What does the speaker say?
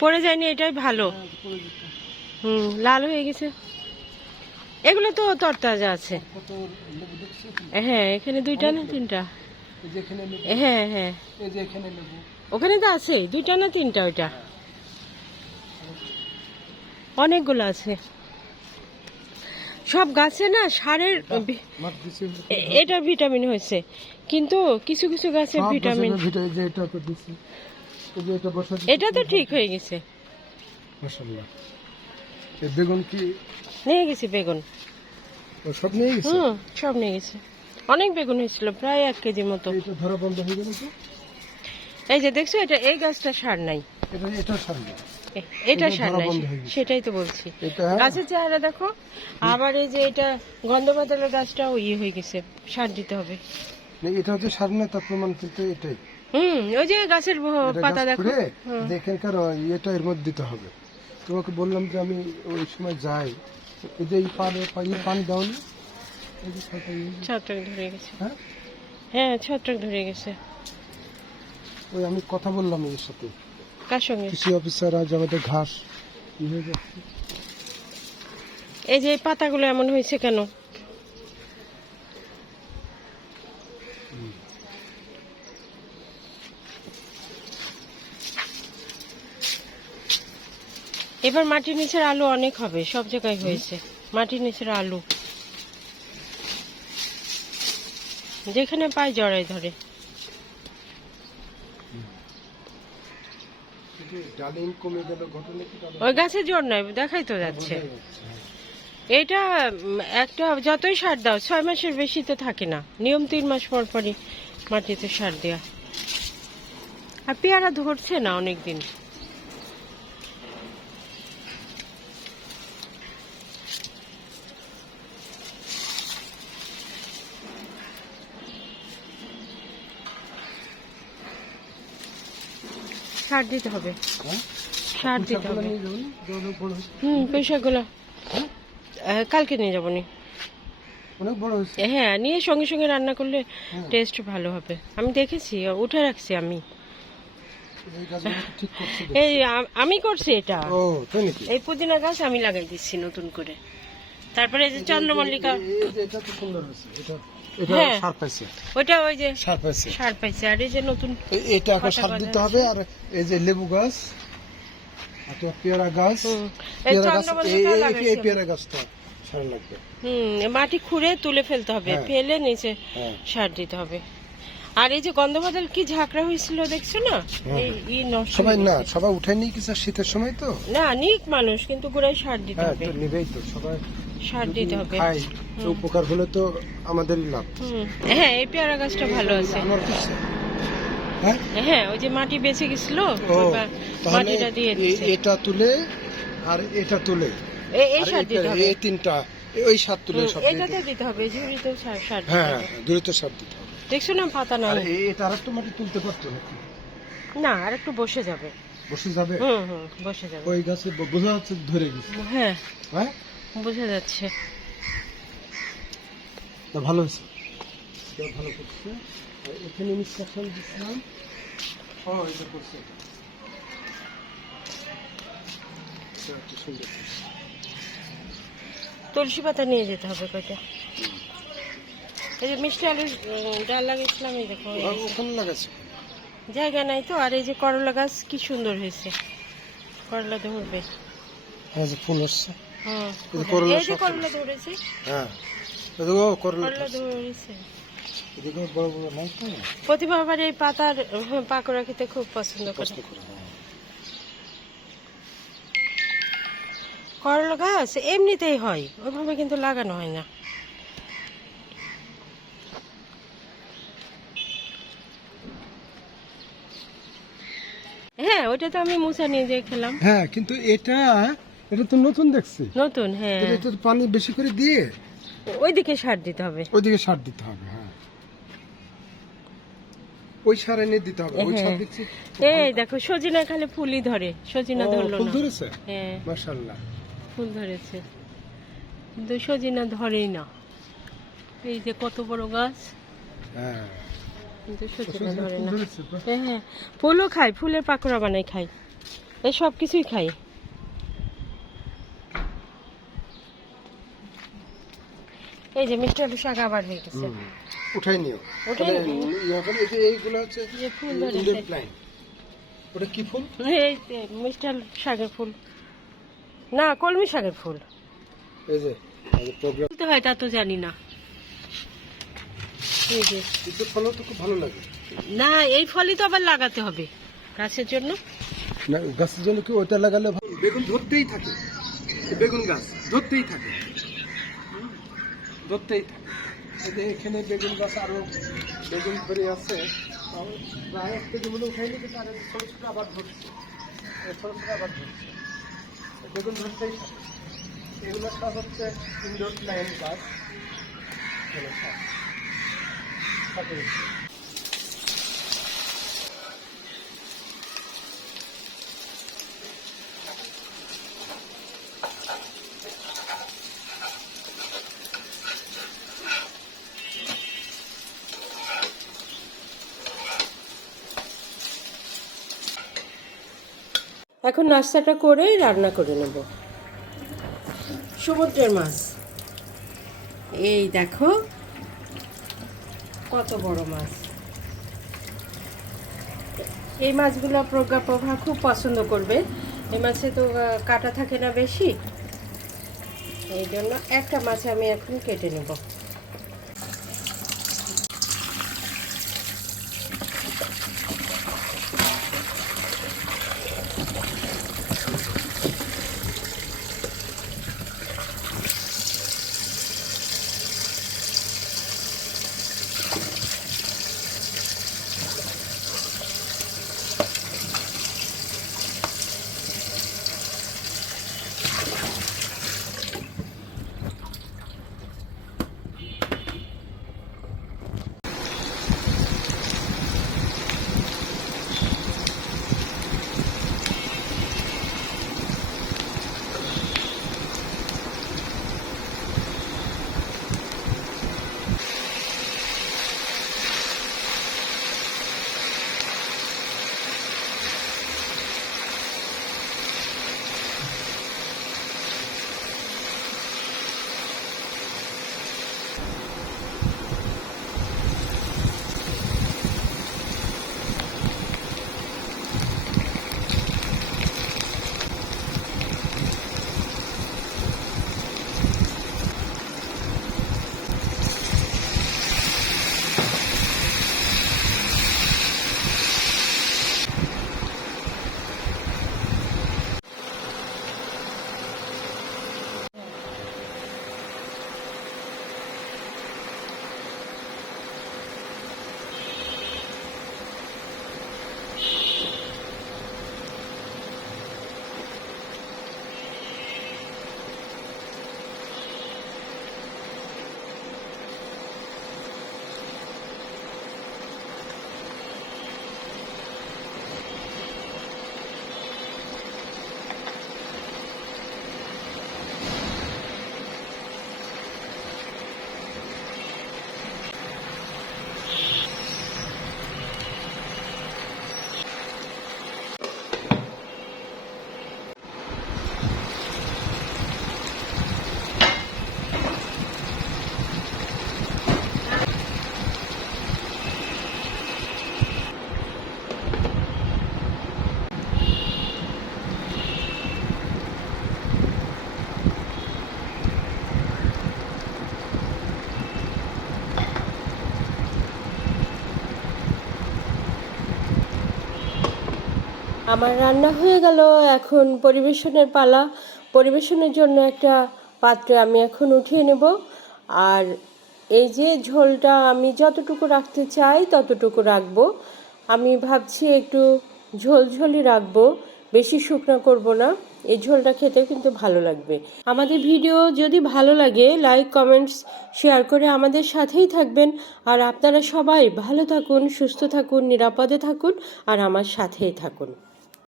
পড়ে যায়নি এটাই ভালো। হুম লাল হয়ে গেছে। এগুলো তো তরতাজা আছে। হ্যাঁ এখানে দুইটা না তিনটা? হ্যাঁ হ্যাঁ। ওখানে তো আছে দুইটা না তিনটা ওইটা? অনেকগুলো আছে। সব গাছে না সারের ভি- মাছ দিছি। এ- এটার ভিটামিন হয়েছে। কিন্তু কিছু কিছু গাছে ভিটামিন এটা তো এটা। এটা ঠিক হয়ে গেছে। মাশাআল্লাহ। এই বেগুন কি? নিয়ে গেছি বেগুন। ও সব নিয়ে গেছে? হুম সব নিয়ে গেছে। অনেক বেগুন হয়েছিল প্রায় এক কেজি মতো। এইটা ধরা বন্ধ হয়ে গেল তো? এই যে দেখছ এটা এই গাছটা সার নাই। এটা এটা সারবে এ- এটা এটা সার নাই। সেটাই তো বলছি। গাছের চেহারা দেখো আবার এই যে এটা গন্ধপাতালের গাছটাও ইয়ে হয়ে গেছে সার দিতে হবে। এটা হচ্ছে সার না তার প্রমাণ কিন্তু এটাই। হুম ওই যে গাছের পাতা গাছ দেখো। খুঁড়ে এখানকার ইয়েটা এর মধ্যে দিতে হবে। তোমাকে বললাম যে আমি ওই সময় যাই। এই যে এই পানি পানি পানি দাওনি ইয়ে, ছত্রাক ধরে গেছে। হ্যাঁ? হ্যাঁ ছত্রাক ধরে গেছে। ওই আমি কথা বললাম এর সাথে। কার সঙ্গে? কৃষি অফিসার আজ আমাদের ঘাস। হয়ে যাচ্ছে। এই যে পাতাগুলো এমন হয়েছে কেন? এবার মাটির নিচের আলু অনেক হবে সব জায়গায় হয়েছে। মাটির নিচের আলু। যেখানে পাই জড়াই ধরে। ওই গাছে জোর নয় দেখাই তো যাচ্ছে। এটা একটা যতই সার দাও ছয় মাসের বেশি তো থাকে না। নিয়ম তিন মাস পর পরই মাটিতে সার দেয়া। আর পেয়ারা ধরছে না অনেকদিন। সার দিতে হবে। হ্যাঁ? সার দিতে হবে। হুম পয়সাগুলো কালকে নিয়ে যাব নি। হ্যাঁ নিয়ে সঙ্গে সঙ্গে রান্না করলে হ্যাঁ। টেস্ট ভালো হবে। আমি দেখেছি উঠে রাখছি আমি। এই আমি করছি এটা। এই পুদিনা গাছ আমি লাগাই দিচ্ছি নতুন করে। তারপরে এই যে চন্দ্রমল্লিকা। এটা হ্যাঁ। সার পাইছে। ওইটা ওই যে সার পাইছে। সার পাইছে। আর এই যে নতুন এটা এখন সার দিতে হবে আর এই যে লেবু গাছ পেয়ারা গাছ পেয়ারা গাছ এই- চন্দ্রমল্লিকা এই- লাগাইছি এই আমি। পেয়ারা গাছটা সার লাগবে। হুম মাটি খুঁড়ে তুলে ফেলতে হবে হ্যাঁ। ফেলে নিচে হ্যাঁ। সার দিতে হবে। আর এই যে গন্ধবাদল কি ঝাঁকড়া হয়েছিল দেখছ না? হ্যাঁ। এই সবাই না সবাই উঠে নিয়ে গেছে শীতের সময় তো। না নিক মানুষ কিন্তু গোড়ায় সার দিতে হ্যাঁ হবে। তো নিবেই তো সবাই সার দিতে হবে। উপকার হলে তো আমাদেরই লাভ। হ্যাঁ এই পেয়ারা গাছটা ভালো আছে। হ্যাঁ? হ্যাঁ ওই যে মাটি বেঁচে গেছিল মাটিটা দিয়ে এটা তুলে আর এটা তুলে। এই সার দিতে হবে। এই তিনটা ওই সার তুলে সব এটাতে দিতে হবে ঝুড়িতেও সার দিতে হ্যাঁ হবে। সার দিতে হবে। দেখছ না পাতা নাই? এটা আর একটু মাটি তুলতে পারতো নাকি? না আর একটু বসে যাবে। বসে যাবে? হুম হুম বসে যাবে। ওই গাছে বোঝা যাচ্ছে ধরে গেছে। হ্যাঁ হ্যাঁ? বোঝা যাচ্ছে। তা ভালো হয়েছে? ভালো করছে। এখানে ইনস্ট্রাকশন দিচ্ছিলাম ও এটা করছে। এটা। করছে। তুলসী পাতা নিয়ে যেতে হবে কয়টা? এই যে মিষ্টি আলুর ডাল লাগিয়েছিলাম এই দেখো। ওখানে লাগাচ্ছে জায়গা নাই তো আর এই যে করলা গাছ কি সুন্দর হয়েছে। করলা ধরবে। হ্যাঁ যে ফুল আসছে হুম করলা এই যে করলা ধরেছে। হ্যাঁ এই করলা করলা ধরেছে। এদিকে বড় বড় নাই তো? প্রতিভা আবার এই পাতার পাকোড়া খেতে খুব পছন্দ করে হ্যাঁ। করলা গাছ এমনিতেই হয় ওইভাবে কিন্তু লাগানো হয় না। হ্যাঁ তো আমি মুসা নিয়ে যেয়ে খেলাম। হ্যাঁ কিন্তু এটা এটা তো নতুন দেখছি। নতুন হ্যাঁ। এটা তো পানি বেশি করে দিয়ে ওইদিকে সার দিতে হবে। ওইদিকে সার দিতে হবে হ্যাঁ। ওই সার এনে দিতে হবে ওই সার হ্যাঁ। দিচ্ছি এই দেখো সজিনা খালে ফুলই ধরে সজিনা ধরলো ফুল ধরেছে? হ্যাঁ। মাশাআল্লাহ। ফুল ধরেছে। কিন্তু সজিনা ধরেই না। এই যে কত বড় গাছ। হ্যাঁ। কিন্তু সজিনা ধরে না। হ্যাঁ হ্যাঁ ফুলও খাই ফুলের পাকোড়া বানাই খাই। এই সব কিছুই খাই। এই যে মিষ্টি আলু শাক আবার হয়ে গেছে। উঠাই নিও। উঠাই। ইয়া করে এই যে এইগুলো হচ্ছে যে ফুল ধরেছে। প্ল্যান্ট ওটা কি ফুল? এই মিষ্টি আলু শাকের ফুল। না কলমি শাকের ফুল। এই যে প্রোগ্রাম হয় তা তো জানি না। এই ফলও তো খুব ভালো লাগে। না এই ফলই তো আবার লাগাতে হবে গাছের জন্য। না গাছের জন্য কি ওটা লাগালে ভালো? বেগুন ধরতেই থাকে। বেগুন গাছ ধরতেই থাকে। ধরতেই থাকে। এখানে বেগুন গাছ আরও বেগুন ধরে আছে প্রায় এক কেজি মতো উঠাই নিতে তার ছোট ছোট আবার ধরছে। ছোট ছোট আবার ধরছে। বেগুন ধরতেই থাকে। এগুলো সব হচ্ছে ইনডোর প্ল্যান্ট গাছ। সব। এখন নাস্তাটা করে রান্না করে নেব সমুদ্রের মাছ এই দেখো কত বড় মাছ? এই মাছগুলো প্রজ্ঞা প্রভা খুব পছন্দ করবে। এই মাছে তো কাটা থাকে না বেশি। এই জন্য একটা মাছ আমি এখন কেটে নেব। আমার রান্না হয়ে গেল। এখন পরিবেশনের পালা। পরিবেশনের জন্য একটা পাত্রে আমি এখন উঠিয়ে নেব। আর এই যে ঝোলটা আমি যতটুকু রাখতে চাই ততটুকু রাখব। আমি ভাবছি একটু ঝোলঝোলই রাখব। বেশি শুকনো করব না। এই ঝোলটা খেতে কিন্তু ভালো লাগবে। আমাদের ভিডিও যদি ভালো লাগে লাইক কমেন্টস শেয়ার করে আমাদের সাথেই থাকবেন। আর আপনারা সবাই ভালো থাকুন, সুস্থ থাকুন, নিরাপদে থাকুন, আর আমার সাথেই থাকুন।